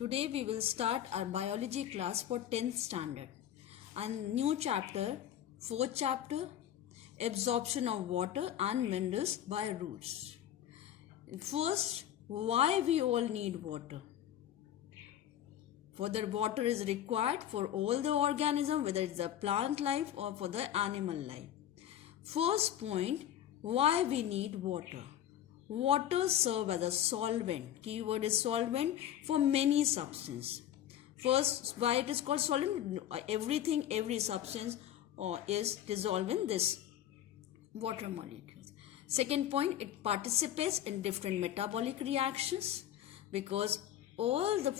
Today we will start our biology class for 10th standard and new chapter, 4th chapter, absorption of water and minerals by roots. First, why we all need water? For the water is required for all the organism, whether it's the plant life or for the animal life. First point, why we need water? Water serves as a solvent. Keyword is solvent for many substances. First, why it is called solvent? Every substance is dissolved in this water molecules. Second point, it participates in different metabolic reactions because all the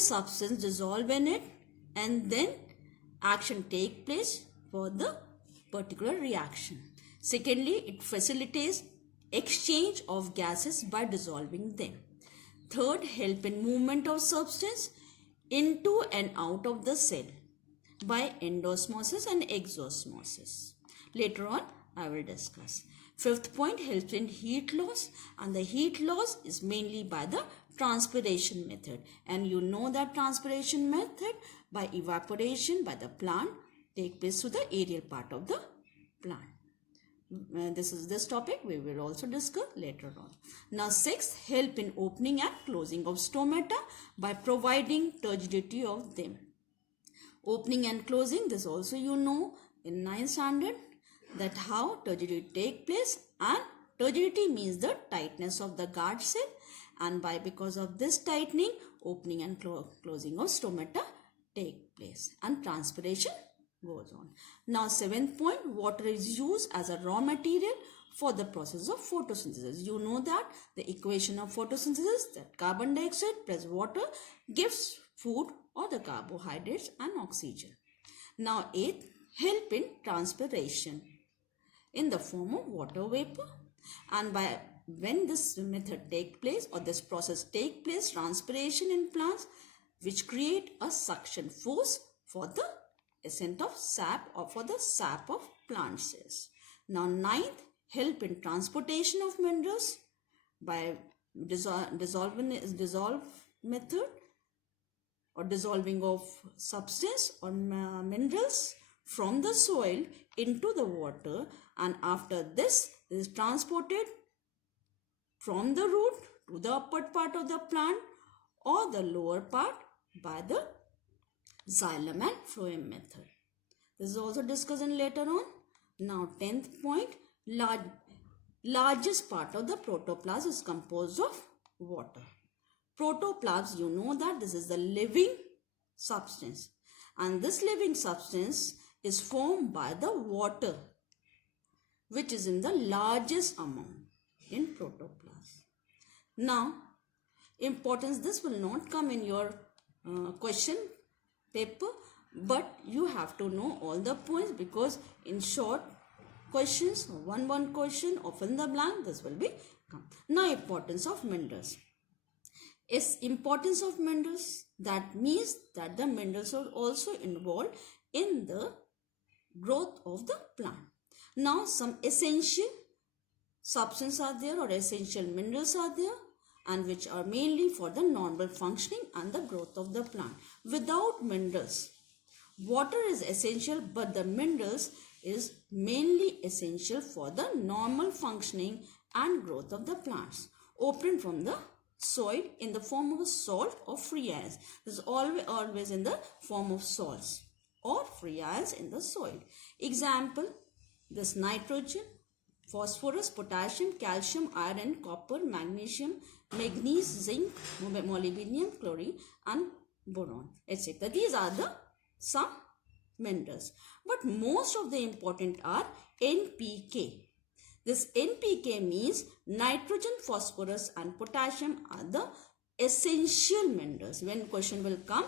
substance dissolve in it and then action take place for the particular reaction. Secondly, it facilitates exchange of gases by dissolving them. Third, help in movement of substance into and out of the cell by endosmosis and exosmosis. Later on, I will discuss. Fifth point, helps in heat loss, and the heat loss is mainly by the transpiration method. And you know that transpiration method by evaporation by the plant take place through the aerial part of the plant. This topic we will also discuss later on. Now sixth, help in opening and closing of stomata by providing turgidity of them. Opening and closing, this also you know in 9th standard that how turgidity take place, and turgidity means the tightness of the guard cell, and because of this tightening, opening and closing of stomata take place and transpiration goes on. Now 7th point, water is used as a raw material for the process of photosynthesis. You know that the equation of photosynthesis, that carbon dioxide plus water gives food or the carbohydrates and oxygen. Now 8th, help in transpiration in the form of water vapor, and when this method take place or this process take place, transpiration in plants which create a suction force for the ascent of sap or for the sap of plant cells. Now 9th, help in transportation of minerals by dissolve method or dissolving of substance or minerals from the soil into the water, and after this is transported from the root to the upper part of the plant or the lower part by the xylem and phloem method. This is also discussed later on. Now 10th point, largest part of the protoplasm is composed of water. Protoplasm, you know that this is the living substance, and this living substance is formed by the water which is in the largest amount in protoplasm. Now importance, this will not come in your question paper, but you have to know all the points because in short questions, one question or fill the blank, this will be come. Now importance of minerals. Importance of minerals, that means that the minerals are also involved in the growth of the plant. Now some essential substances are there or essential minerals are there, and which are mainly for the normal functioning and the growth of the plant. Without minerals, water is essential, but the minerals is mainly essential for the normal functioning and growth of the plants, obtained from the soil in the form of a salt or free ions. This is always in the form of salts or free ions in the soil. Example, this nitrogen, phosphorus, potassium, calcium, iron, copper, magnesium, manganese, zinc, molybdenum, chlorine and boron, etc. These are the some minerals, but most of the important are NPK. This NPK means nitrogen, phosphorus and potassium are the essential minerals. When question will come,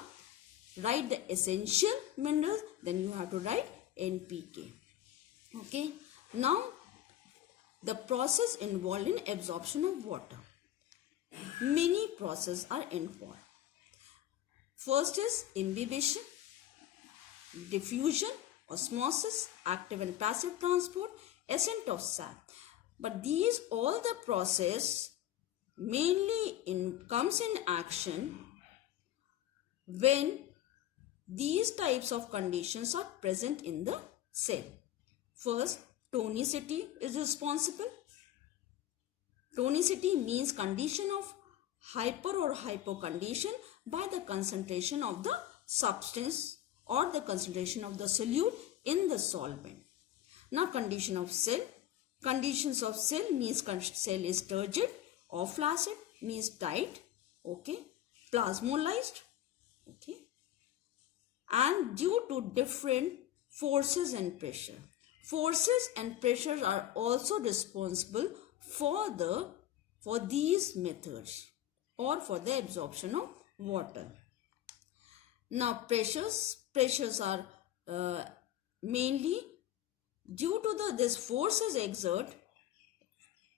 write the essential minerals, then you have to write NPK. Okay. Now the process involved in absorption of water. Many processes are involved. First is imbibition, diffusion, osmosis, active and passive transport, ascent of sap. But these all the process mainly comes in action when these types of conditions are present in the cell. First, tonicity is responsible. Tonicity means condition of hyper or hypocondition by the concentration of the substance or the concentration of the solute in the solvent. Now, condition of cell. Conditions of cell means cell is turgid or flaccid, means tight, okay, plasmolized, okay, and due to different forces and pressure. Forces and pressures are also responsible for these methods or for the absorption of water. Now, pressures are mainly due to this forces exert,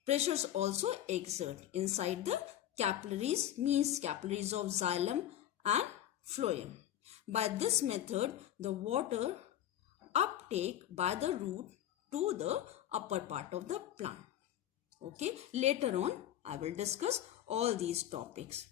pressures also exert inside the capillaries, means capillaries of xylem and phloem. By this method, the water uptake by the root to the upper part of the plant. Okay, later on I will discuss all these topics.